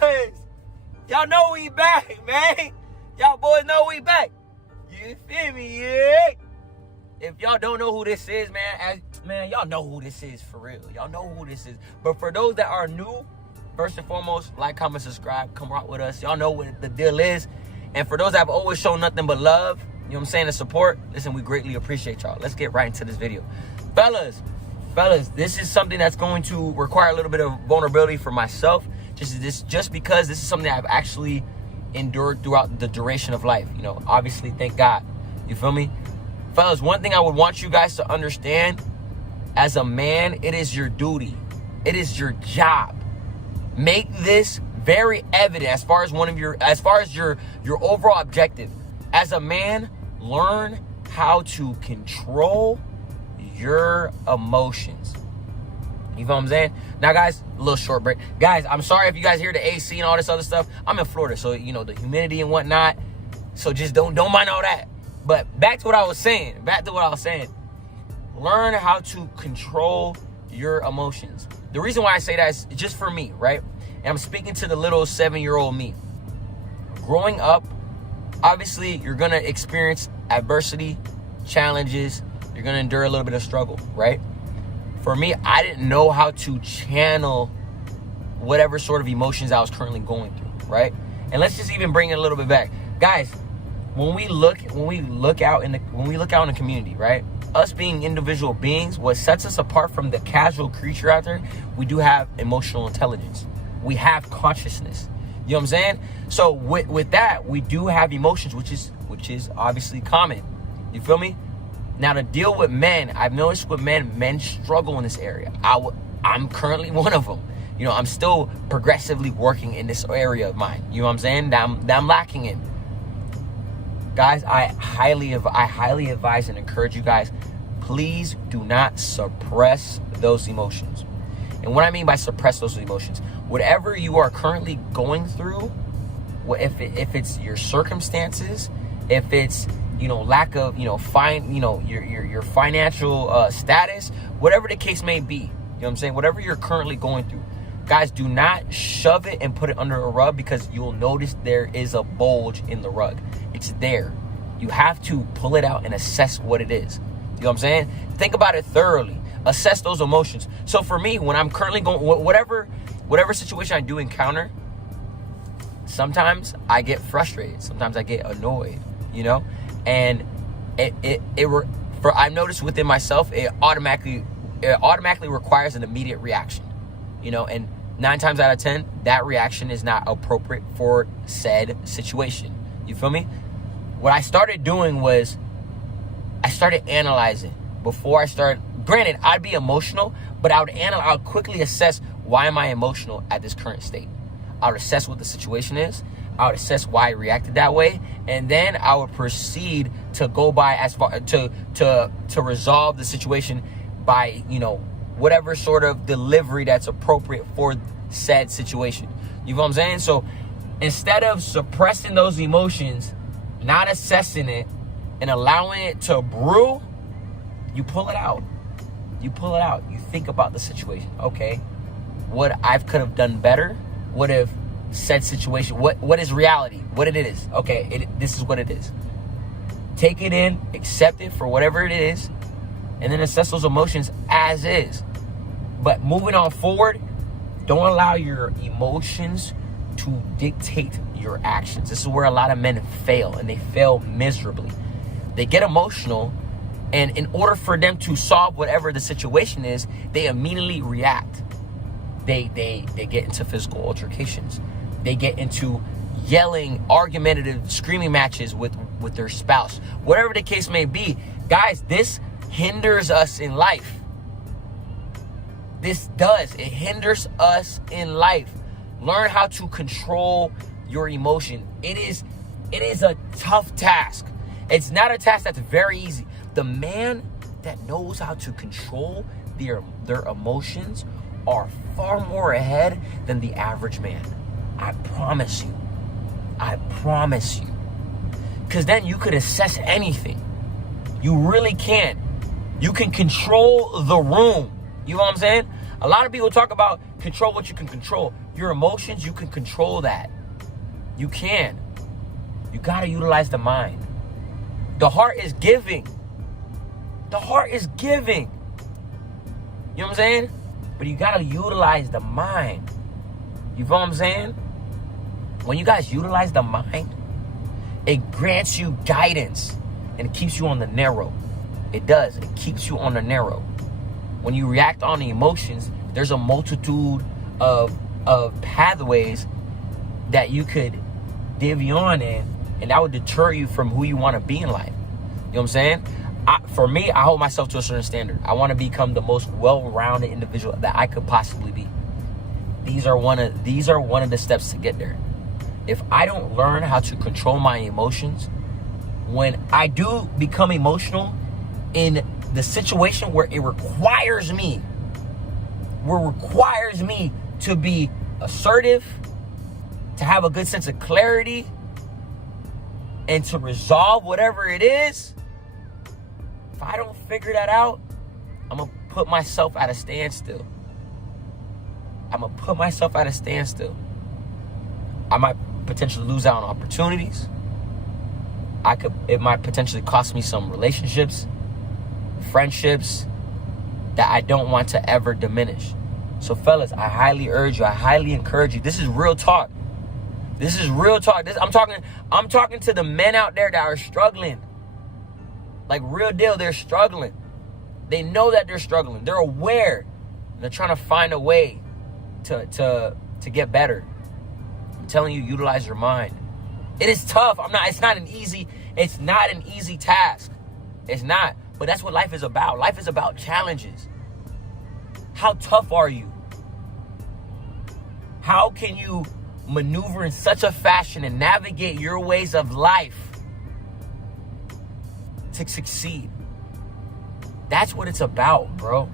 boys. Y'all know we back, man. Y'all boys know we back. You feel me, yeah? If y'all don't know who this is, man, y'all know who this is for real. Y'all know who this is. But for those that are new, first and foremost, like, comment, subscribe, come rock with us. Y'all know what the deal is. And for those that have always shown nothing but love, you know what I'm saying, and support, listen, we greatly appreciate y'all. Let's get right into this video. Fellas, this is something that's going to require a little bit of vulnerability for myself, just because this is something that I've actually endured throughout the duration of life. You know, obviously, thank God. You feel me? Fellas, one thing I would want you guys to understand, as a man, it is your duty. It is your job. Make this very evident as far as your overall objective. As a man, learn how to control your emotions. You feel what I'm saying? Now, guys, a little short break. Guys, I'm sorry if you guys hear the AC and all this other stuff. I'm in Florida, so, you know, the humidity and whatnot. So just don't mind all that. But back to what I was saying. Learn how to control your emotions. The reason why I say that is just for me, right? And I'm speaking to the little 7-year-old me. Growing up, obviously, you're going to experience adversity, challenges. You're going to endure a little bit of struggle, right? For me, I didn't know how to channel whatever sort of emotions I was currently going through, right? And let's just even bring it a little bit back. Guys, when we look out in the community, right? Us being individual beings, what sets us apart from the casual creature out there, we do have emotional intelligence. We have consciousness. You know what I'm saying? So with that, we do have emotions, which is obviously common. You feel me? Now, to deal with men, I've noticed with men struggle in this area. I'm currently one of them. You know, I'm still progressively working in this area of mine. You know what I'm saying? That I'm lacking in. Guys, I highly advise and encourage you guys, please do not suppress those emotions. And what I mean by suppress those emotions, whatever you are currently going through, if it's your circumstances, if it's, you know, lack of, you know, your financial status, whatever the case may be, you know what I'm saying? Whatever you're currently going through, guys, do not shove it and put it under a rug, because you'll notice there is a bulge in the rug. It's there. You have to pull it out and assess what it is. You know what I'm saying? Think about it thoroughly. Assess those emotions. So for me, when I'm currently going, whatever situation I do encounter, sometimes I get frustrated. Sometimes I get annoyed, you know? And I've noticed within myself, it automatically requires an immediate reaction, you know? And 9 times out of 10, that reaction is not appropriate for said situation. You feel me? What I started doing was I started analyzing before I started. Granted, I'd be emotional, but I would quickly assess, why am I emotional at this current state? I would assess what the situation is. I would assess why I reacted that way, and then I would proceed to go by as far to resolve the situation by, you know, whatever sort of delivery that's appropriate for said situation. You know what I'm saying? So instead of suppressing those emotions, not assessing it, and allowing it to brew, you pull it out. You think about the situation. Okay, what I could have done better? What if said situation? What is reality? What it is? Okay, this is what it is. Take it in, accept it for whatever it is, and then assess those emotions as is. But moving on forward, don't allow your emotions to dictate your actions. This is where a lot of men fail, and they fail miserably. They get emotional, and in order for them to solve whatever the situation is, they immediately react. They get into physical altercations. They get into yelling, argumentative, screaming matches with their spouse. Whatever the case may be, guys, this hinders us in life. It hinders us in life. Learn how to control your emotion. It is a tough task. It's not a task that's very easy. The man that knows how to control their emotions are far more ahead than the average man. I promise you. Because then you could assess anything. You really can. You can control the room. You know what I'm saying? A lot of people talk about control what you can control. Your emotions, you can control that. You can. You gotta utilize the mind. The heart is giving. The heart is giving. You know what I'm saying? But you gotta utilize the mind. You feel what I'm saying? When you guys utilize the mind, it grants you guidance and it keeps you on the narrow. It does. It keeps you on the narrow. When you react on the emotions, there's a multitude of pathways that you could divvy on in, and that would deter you from who you want to be in life. You know what I'm saying? For me, I hold myself to a certain standard. I want to become the most well-rounded individual that I could possibly be. These are one of the steps to get there. If I don't learn how to control my emotions, when I do become emotional in the situation where it requires me to be assertive, to have a good sense of clarity, and to resolve whatever it is, if I don't figure that out, I'm going to put myself at a standstill. I might potentially lose out on opportunities. It might potentially cost me some relationships, friendships that I don't want to ever diminish. So fellas, I highly urge you, I highly encourage you. This is real talk. I'm talking to the men out there that are struggling. Like real deal, they're struggling. They know that they're struggling. They're aware. They're trying to find a way to get better. I'm telling you, utilize your mind. It is tough. It's not an easy task. It's not. But that's what life is about. Life is about challenges. How tough are you? How can you maneuver in such a fashion and navigate your ways of life to succeed? That's what it's about, bro.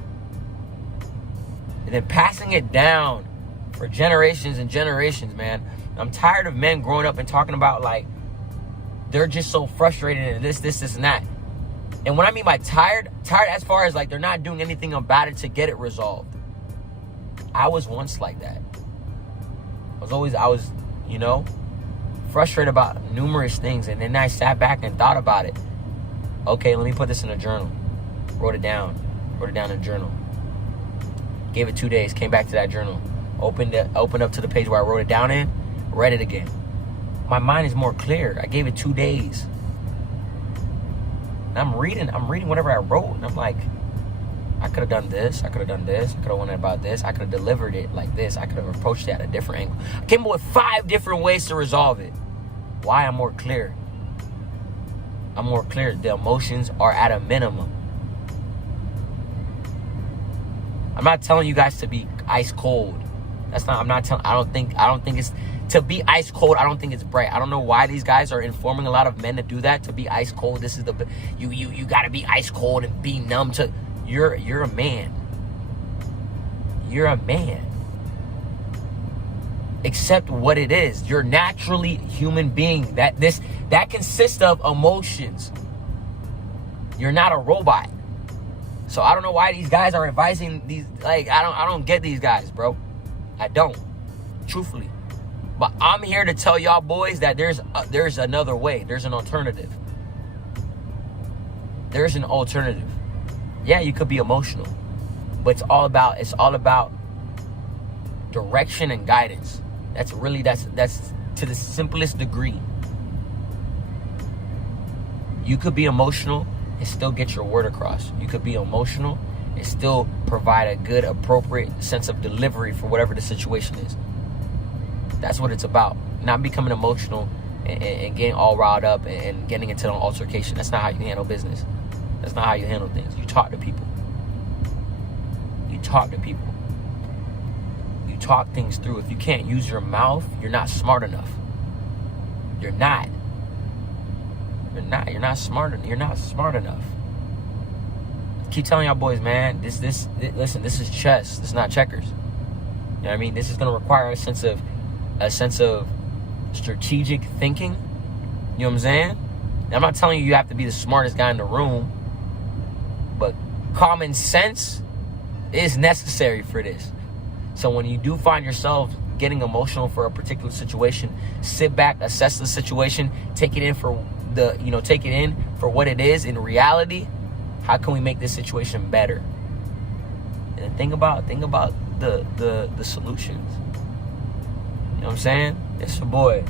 And then passing it down for generations and generations, man. I'm tired of men growing up and talking about like they're just so frustrated and this and that. And what I mean by tired as far as like they're not doing anything about it to get it resolved. I was once like that. I was, frustrated about numerous things. And then I sat back and thought about it. Okay, let me put this in a journal. Wrote it down in a journal. Gave it 2 days, came back to that journal. Opened up to the page where I wrote it down in, read it again. My mind is more clear. I gave it 2 days. And I'm reading whatever I wrote, and I'm like, I could have done this, I could have done this, I could have went about this, I could have delivered it like this, I could have approached it at a different angle. I came up with 5 different ways to resolve it. Why? I'm more clear. The emotions are at a minimum. I'm not telling you guys to be ice cold. I don't think it's to be ice cold. I don't think it's bright. I don't know why these guys are informing a lot of men to do that, to be ice cold. This is you got to be ice cold and be numb to. You're a man. You're a man. Accept what it is. You're naturally human being. That consists of emotions. You're not a robot. So I don't know why these guys are advising these. Like I don't get these guys, bro. I don't, truthfully. But I'm here to tell y'all boys that there's another way. There's an alternative. There's an alternative. Yeah, you could be emotional, but it's all about direction and guidance. That's to the simplest degree. You could be emotional and still get your word across. You could be emotional and still provide a good, appropriate sense of delivery for whatever the situation is. That's what it's about. Not becoming emotional and getting all riled up and getting into an altercation. That's not how you handle business. That's not how you handle things. You talk to people. You talk things through. If you can't use your mouth, you're not smart enough. You're not smart enough. Keep telling y'all boys, man, listen, this is chess. This is not checkers. You know what I mean? This is going to require a sense of strategic thinking. You know what I'm saying? And I'm not telling you have to be the smartest guy in the room, but common sense is necessary for this. So when you do find yourself getting emotional for a particular situation, sit back, assess the situation, take it in for what it is in reality. How can we make this situation better? And think about the solutions. You know what I'm saying? It's your boy.